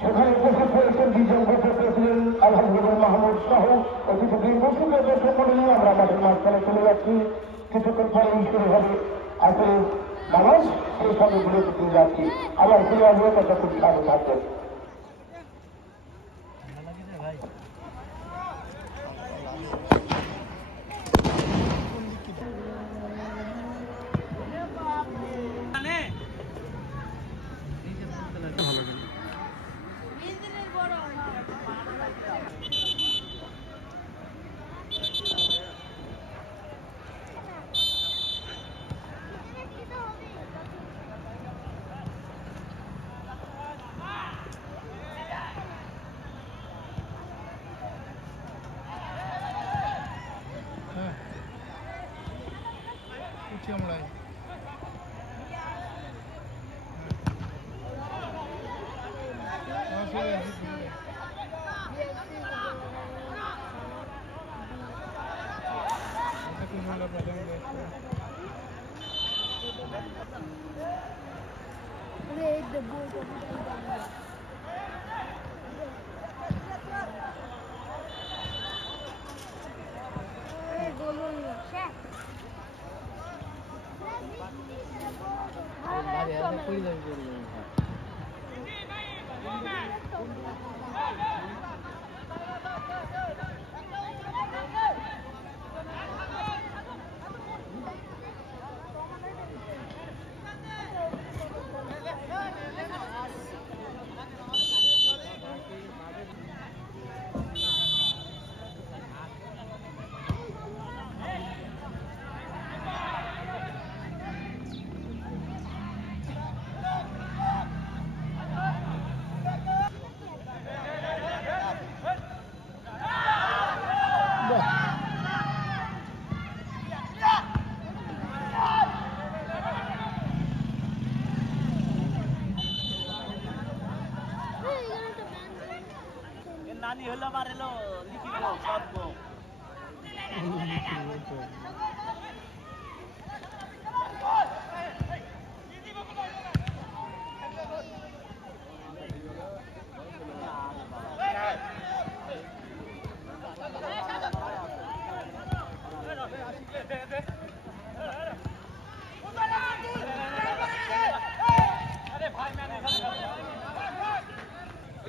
সেখানে উপস্থিত হয়েছেন বিজন প্রেসিডেন্ট আলহামদুলিল্লাহ মাহমুদ সহ অতিথি বৈঠকের সকলে নিয়ে আমরা মাঠের মাঝখানে চলে যাচ্ছি। কিছুক্ষণ পরেই শুরু হবে আসলে নামাজ, সেই সঙ্গে বিরতি দিয়ে যাচ্ছি। আবার ফিরে আসবো, ততক্ষণ সাথে থাকবেন। নানি হলো আমার এলো লিখি গো সব গো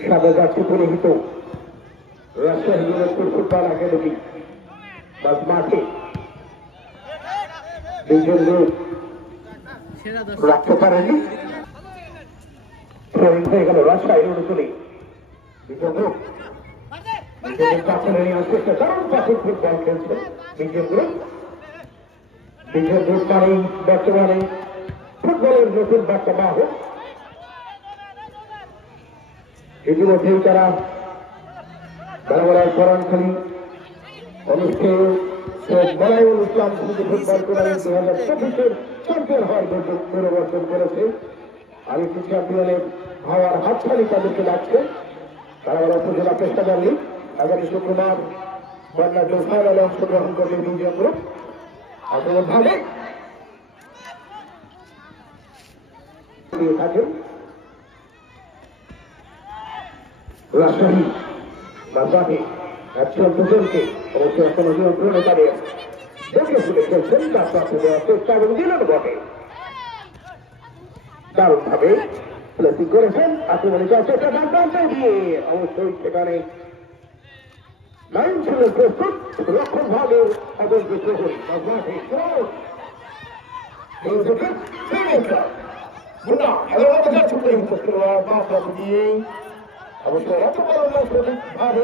সাবেক পুরোহিত রাজশাহী ইউনিভার্সিটি ফুটবল একাডেমি মাঠে দুজন লোক রাখতে পারেনি, হয়ে গেল রাজশাহী ইউনিভার্সিটি দুজন লোক কাছে নিয়ে আসছে। দারুণ পাখির ফুটবল খেলছে বিজন গ্রুপ। বিজন গ্রুপ মানেই বর্তমানে ফুটবলের নতুন বার্তা বাহক। ইতিমধ্যেই তারা বারাবারার করানখালী অনুষ্ঠেয় মলায়ুল ইসলাম ফুটবল টুর্নামেন্ট 2024-এর চ্যাম্পিয়ন হওয়ার গৌরব অর্জন করেছে। আর একটি চ্যাম্পিয়নের হওয়ার হাতছানি তাদেরকে ডাকছে। বারাবারা উপজেলা পেশাদার লীগ আগামী শুক্রবার বন্যার ফাইনালে অংশগ্রহণ করবে বিজন গ্রুপ। আগ্রহভাবে থাকেন রাজশাহী বাজারে একজন দুজনকে অবশ্য এখনো নিয়ন্ত্রণে দাঁড়িয়ে দেখে শুনে খেলছেন, তার সাথে দেওয়ার চেষ্টা এবং দিলেন বটে। দারুণ ভাবে প্লেসিং করেছেন, আক্রমণে যাচ্ছে ডানপ্রান্তে দিয়ে অবশ্যই সেখানে লাইন ছিল প্রস্তুত। রক্ষণ ভাবে অবশ্য প্রহরী অবশ্য এত বড় সঠিকভাবে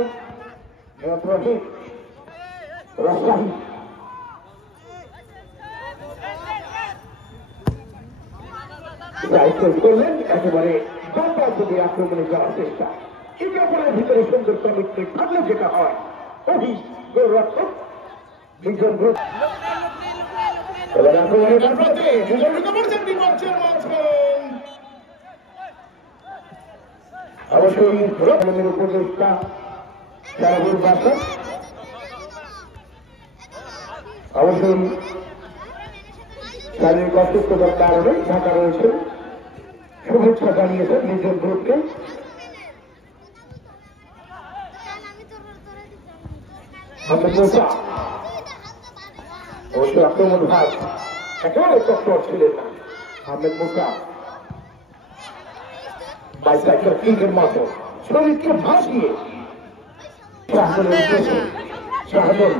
রাজশাহী করলেন একেবারে জনতা থেকে আক্রমণে যাওয়ার চেষ্টা। ইন্ডিয়াপুরের ভিতরে সুন্দর কমিটমেন্ট থাকলে যেটা হয় ওই গোলরক্ষক বিজন গ্রুপ এবার আক্রমণে অবশ্যই রকমের উপদেষ্টা সারাবুর বাসন অবশ্যই শারীরিক অসুস্থতার কারণে ঢাকা রয়েছে। শুভেচ্ছা জানিয়েছেন নিজের গ্রুপকে। আহমেদ মুসা অবশ্যই আক্রমণ ভাগ একেবারে চক্কর ছিলেন না আহমেদ মুসা বাইসাইকেল কিকের মতো শরীরকে ভাসিয়ে শাহজানের উদ্দেশ্যে শাহজান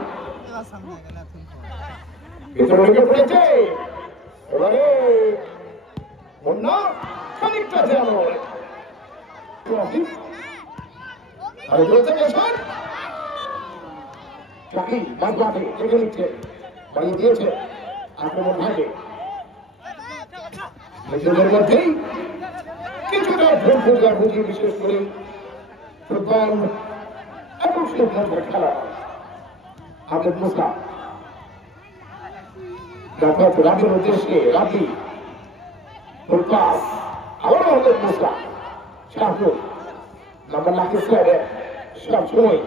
ভিতরে ঢুকে পড়েছে এবারে অন্য খানিকটা যেন আরে বলতে গেছেন চাকি বাদ বাদে দেখে নিচ্ছে বাড়িয়ে দিয়েছে আক্রমণ ভাগে নিজেদের মধ্যেই কিছুটা ভুল ভুলগা বুঝি বিশেষ করে ফুটবল এবং সিদ্ধান্তের খেলা আহমেদ মুসা জাফর রাজের উদ্দেশ্যে রাজি ফুল পাস আবারও আহমেদ মুসা শাহরুখ নাম্বার লাখে স্কোয়াডে সব সময়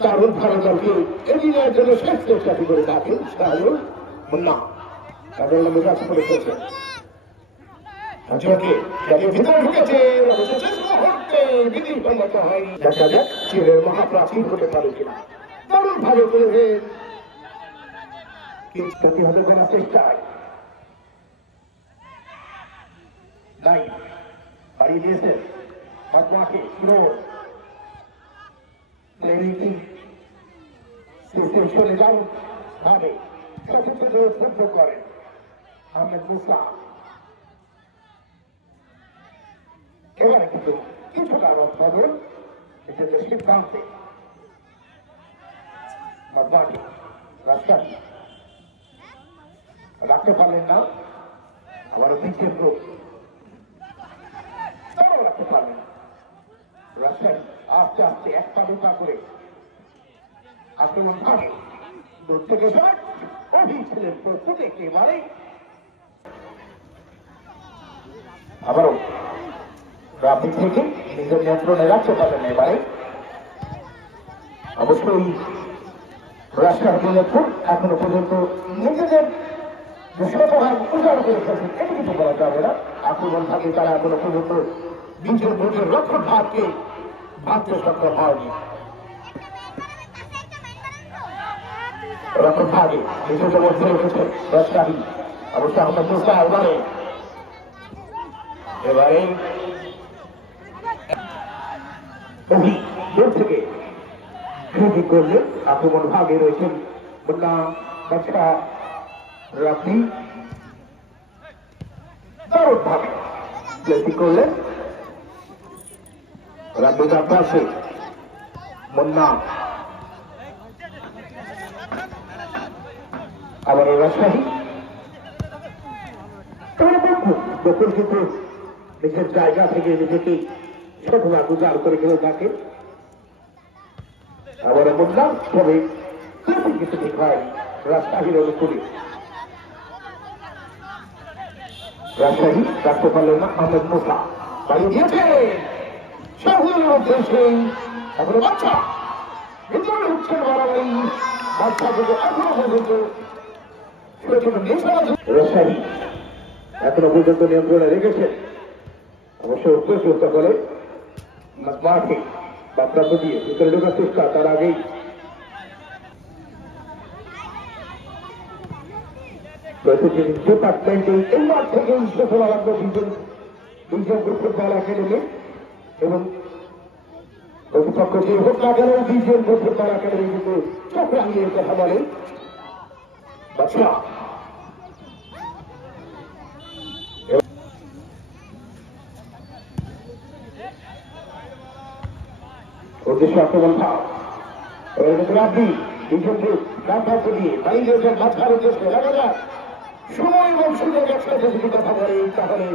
দারুণ ভালো দলকে এগিয়ে নেওয়ার জন্য শেষ চেষ্টাটি করে থাকেন শাহরুখ মুন্না তাদের নামে কাজ করে ফেলছে ভিতরে ঢুকেছে বিধিসম্মত হয়নি দেখা যাক চীনের মহাপ্রাচীন হতে পারে কিনা দারুণ ভালো করেছে কিন্তু হবে কোনো চেষ্টায় নাই বাড়িয়ে দিয়েছেন বাদমাকে সিস্টেম চলে যান ভাবে সচেতন করেন আহমেদ মুসা এবারে কিন্তু কিছুটা বদল এসেছে সিদ্ধান্তে বাদমাকে রাজশাহী রাখতে পারলেন না আবারও দ্বিতীয় গ্রুপ তারাও রাখতে পারলেন না রাজশাহী আস্তে আস্তে এক পা দুপা করে আক্রমণ ভাগে দূর থেকে শট অভিক ছিলেন প্রস্তুত একেবারে আবারও ট্রাফিক থেকে নিজের নিয়ন্ত্রণে রাখতে পারলেন এবারে অবশ্যই রাজশাহী দিনাজপুর এখনো পর্যন্ত নিজেদের শতভাগ উজাড় করে ফেলছেন এটা কিছু বলা যাবে না আক্রমণ থাকে তারা এখনো পর্যন্ত নিজের নিজের রক্ষণ ভাগকে ভাবতে সক্ষম হয়নি রক্ষণ ভাগে নিজেদের মধ্যে রেখেছেন রাজশাহী অবশ্য আহমেদ মুসা এবারে দূর থেকে শুরু করলে আক্রমণ ভাগে রয়েছেন মুন্না বাদশা রাফি দারুণ ভাবে প্লেসিং করলেন রাফিদার পাশে মুন্না আবার রাজশাহী দখল কিন্তু নিজের জায়গা থেকে নিজেকে শতভাগ উজাড় করে গেল তাকে আবার মুন্না তবে কিছু ঠিক হয় রাজশাহীর অনুকূলে রাজশাহী রাখতে পারলেন না আহমেদ মুসা বাড়িয়ে দিয়েছে শাহুলের উদ্দেশ্যে এখনো বাচ্চা ভিতরে উঠছেন বাড়াবাড়ি বাচ্চা থেকে এখনো পর্যন্ত রাজশাহী এখনো পর্যন্ত নিয়ন্ত্রণে রেখেছেন অবশ্য উত্তর চেষ্টা করে মাঠে বাচ্চাকে দিয়ে ভিতরে ঢোকার চেষ্টা তার আগেই ডিপার্টমেন্টে এই মাঠ থেকে ঘোষণা লাগবে দুইজন ফুটবল একাডেমি এবং প্রতিপক্ষ যে হোক না কেন দুইজন ফুটবল একাডেমি কিন্তু চোখ রাঙিয়ে কথা বলে বাচ্চা উদ্দেশ্য আক্রমণ ভাব রাব্বি দুইজন গ্রুপ দিয়ে বাইরে মাথার উদ্দেশ্যে দেখা যাক সময় এবং সুযোগ একসাথে যদি কথা বলে তাহলে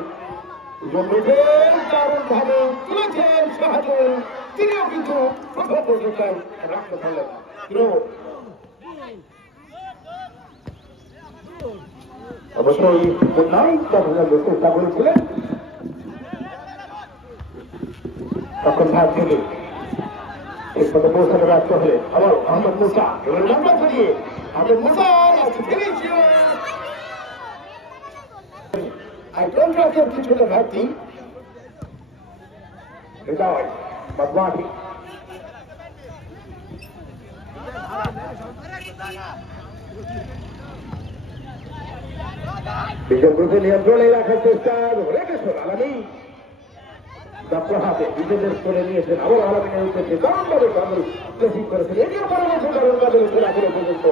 দারুণ ভাবে তুলেছেন সাহায্য তিনিও কিন্তু প্রথম পর্যন্ত রাখতে পারলেন অবশ্যই চেষ্টা করেছিলেন তখন ভাগ থেকে ঠিক মতো পৌঁছাতে ব্যর্থ হলে আবার আহমেদ মুসা এবার লম্বা ছড়িয়ে আহমেদ মুসা কিছুটা ঘাটতি হৃদয় বদমাহি বিজয় গ্রুপে নিয়ন্ত্রণে রাখার চেষ্টা রেখেছেন আলামী ডক্টর হাতে বিজয়দের করে নিয়েছেন আবার আলামিনের উদ্দেশ্যে দারুণভাবে কাজল প্রেসিং করেছেন এটিও পরামর্শ দারুণ কাজল উঠে রাখেন পর্যন্ত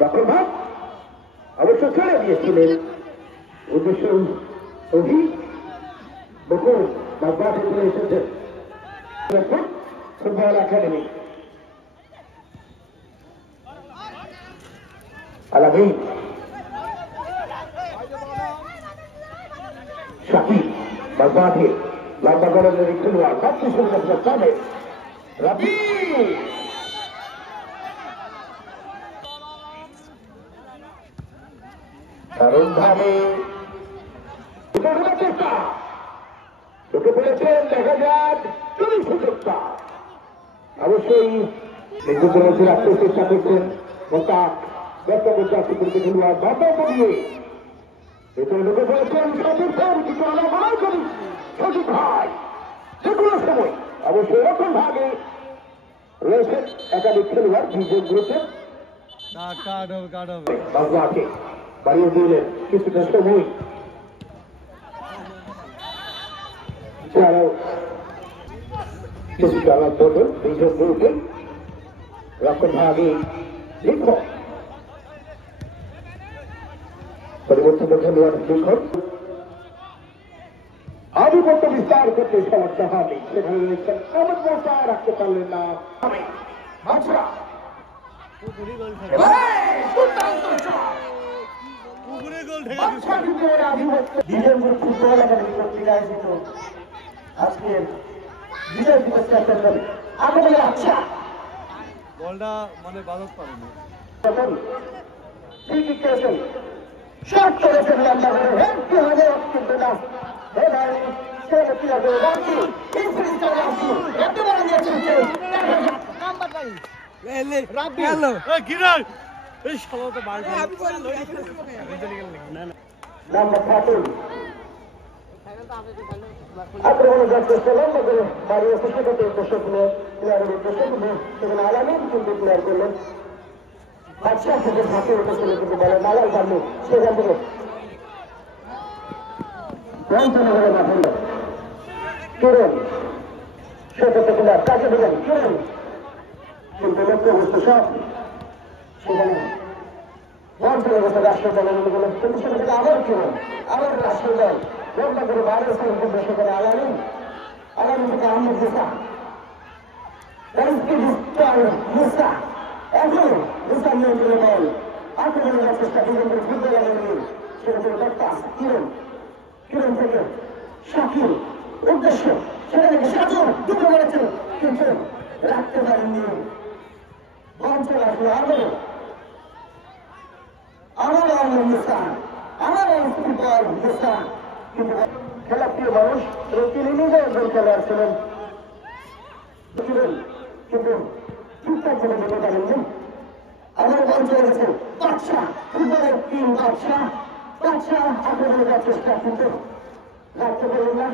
ডক্টর ভাব অবশ্য ছেড়ে দিয়েছিলেন উদ্দেশ্য অভি বকুল মাঝমাঠে চলে এসেছেন ফুটবল একাডেমি আলামী শাকিব মাঝমাঠে লম্বা গরমের খেলোয়াড় সবচেয়ে সুন্দর চাবে রাবি দারুণভাবে চেষ্টা ঢুকে পড়েছেন দেখা যাক তুমি সুযোগটা অবশ্যই নেতৃত্বের মধ্যে রাখতে চেষ্টা করছেন মোটা ব্যস্ত করতে আসতে করতে খেলোয়াড় বাধা করিয়ে ভেতরে ঢুকে পড়েছেন কিছু আমরা মনে করি সঠিক হয় যে কোনো সময় অবশ্যই এরকম ভাগে রয়েছেন একাধিক খেলোয়াড় বিজয় গ্রুপের বাজমাকে বাড়িয়ে দিলেন কিছুটা সময় এছাড়াও কিছুটা আলাপ বদল বিজয় গ্রুপে রক্ষণ ভাগে লিখন পরিবর্তিত খেলোয়াড় লিখন আধিপত্য বিস্তার করতে সমর্থ হয়নি সেখানে রয়েছেন এমন মোটা রাখতে পারলেন না ফুটবল একাডেমি পত্রিকা আয়োজিত আজকের বিজয় দিবস আগামী আচ্ছা বলটা মানে বাদত পারেনি শট করেছেন লম্বা করে হেঁটতে হবে কিন্তু না আক্রমণে যাচ্ছে লম্বা করে বাড়িয়ে সেখানে দর্শক প্লেয়ারের উদ্দেশ্যে সেখানে আলামিন কিন্তু প্লেয়ার করলেন বাচ্চা থেকে ফাঁকে উঠেছিল কিন্তু বলে মালাল পারলো সেখান থেকে রঞ্জনগরের মাঠে কিরণ সেক্ষেত্রে প্লেয়ার কাছে দিলেন কিরণ কিন্তু লক্ষ্যবস্তু সব সেখানে রঞ্জনের কাছে রাষ্ট্র দলের বলে কিন্তু সেখান থেকে আবার কিরণ আবার রাষ্ট্র দল লম্বা করে বাইরে কিন্তু সেখানে আলামিন আলামিন থেকে আহমেদ মুসা মুসা এখন মুসা নিয়ন্ত্রণে বল আক্রমণের চেষ্টা কিন্তু ফুটবল একাডেমি সেটা থেকে ডক্টর কিরণ কিরণ থেকে শাকিল উদ্দেশ্য সেটা থেকে সাজু দুটো করেছে কিন্তু রাখতে পারেননি মঞ্চে রাখলো আবারও আহমেদ মুসা আবারও ফুটবল মুসা কিন্তু খেলা প্রিয় মানুষ এবং তিনি নিজে একজন খেলোয়াড় ছিলেন কিন্তু ঠিকঠাক করে দিতে পারেননি আমার মঞ্চে রয়েছে বাদশা ফুটবলের টিম বাদশা আক্রমণে যাওয়ার চেষ্টা কিন্তু রাখতে পারলেন না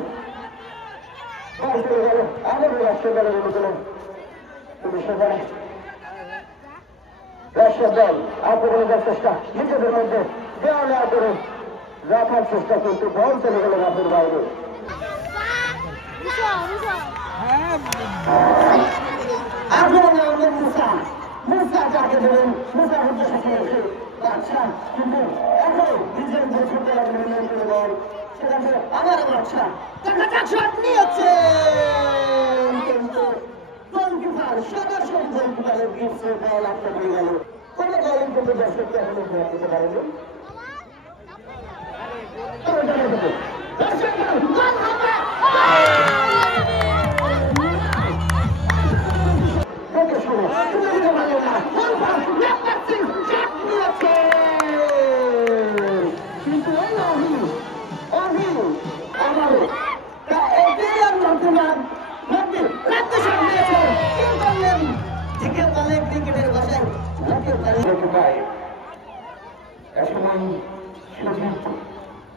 বল চলে গেল আমাদের রাষ্ট্র দলের অনুকূলে কিন্তু সেখানে রাষ্ট্র দল আক্রমণে যাওয়ার চেষ্টা নিজেদের মধ্যে দেওয়ালে করে রাখার চেষ্টা কিন্তু বল চলে গেল রাতের বাইরে মুসা যাকে দেবেন মুসা হচ্ছে সাথে বাচ্চা কিন্তু এখন নিজের বছর নিয়ন্ত্রণে বল সেখানে আবার বাচ্চা নিয়েছে কিন্তু গোলকিপার সরাসরি গোলকিপারের গিফটে বল আটকে গেল কোনো বলেন কিন্তু দর্শককে এখন উপহার দিতে পারেনি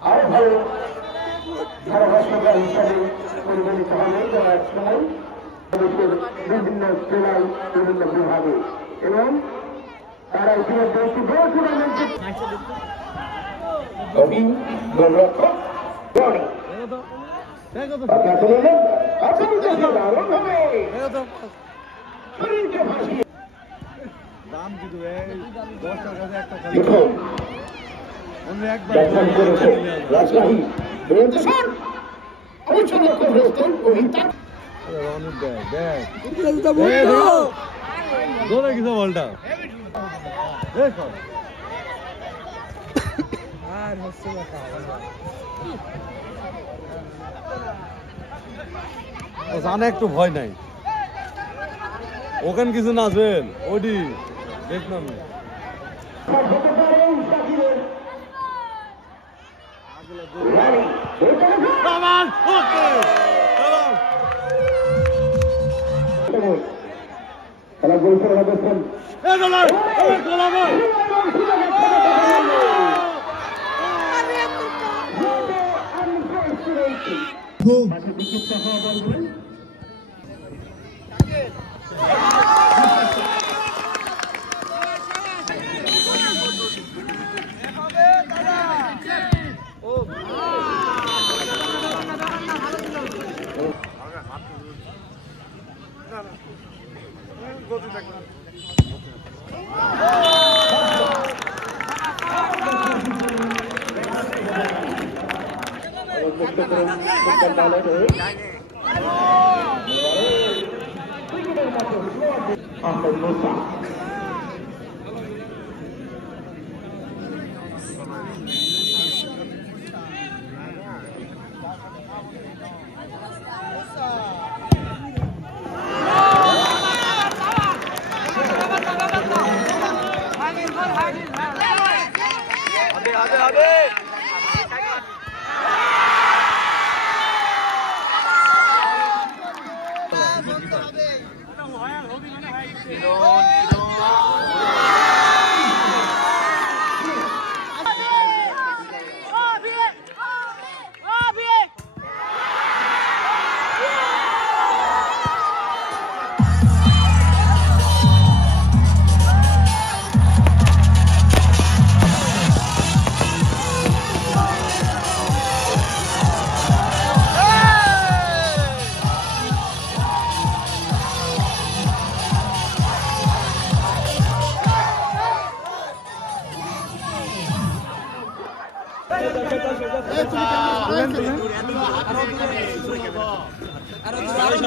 আরো ভালো ধারাভাষ্যকার হিসাবে পরিগণিত হবে যারা একসময় দেশের বিভিন্ন জেলায় বিভিন্ন বিভাগে এবং তারা ইতিমধ্যে একটি বড় টুর্নামেন্টে গোলরক্ষক দাম কিন্তু 10 টাকা একটা অন্য একবার রাজশাহী দৌড়ে গেছে বলটা জানে একটু ভয় নাই ওখানে কিছু না জেল ওডি ভিয়েতনামে খেলা পরিচালনা করছেন আরো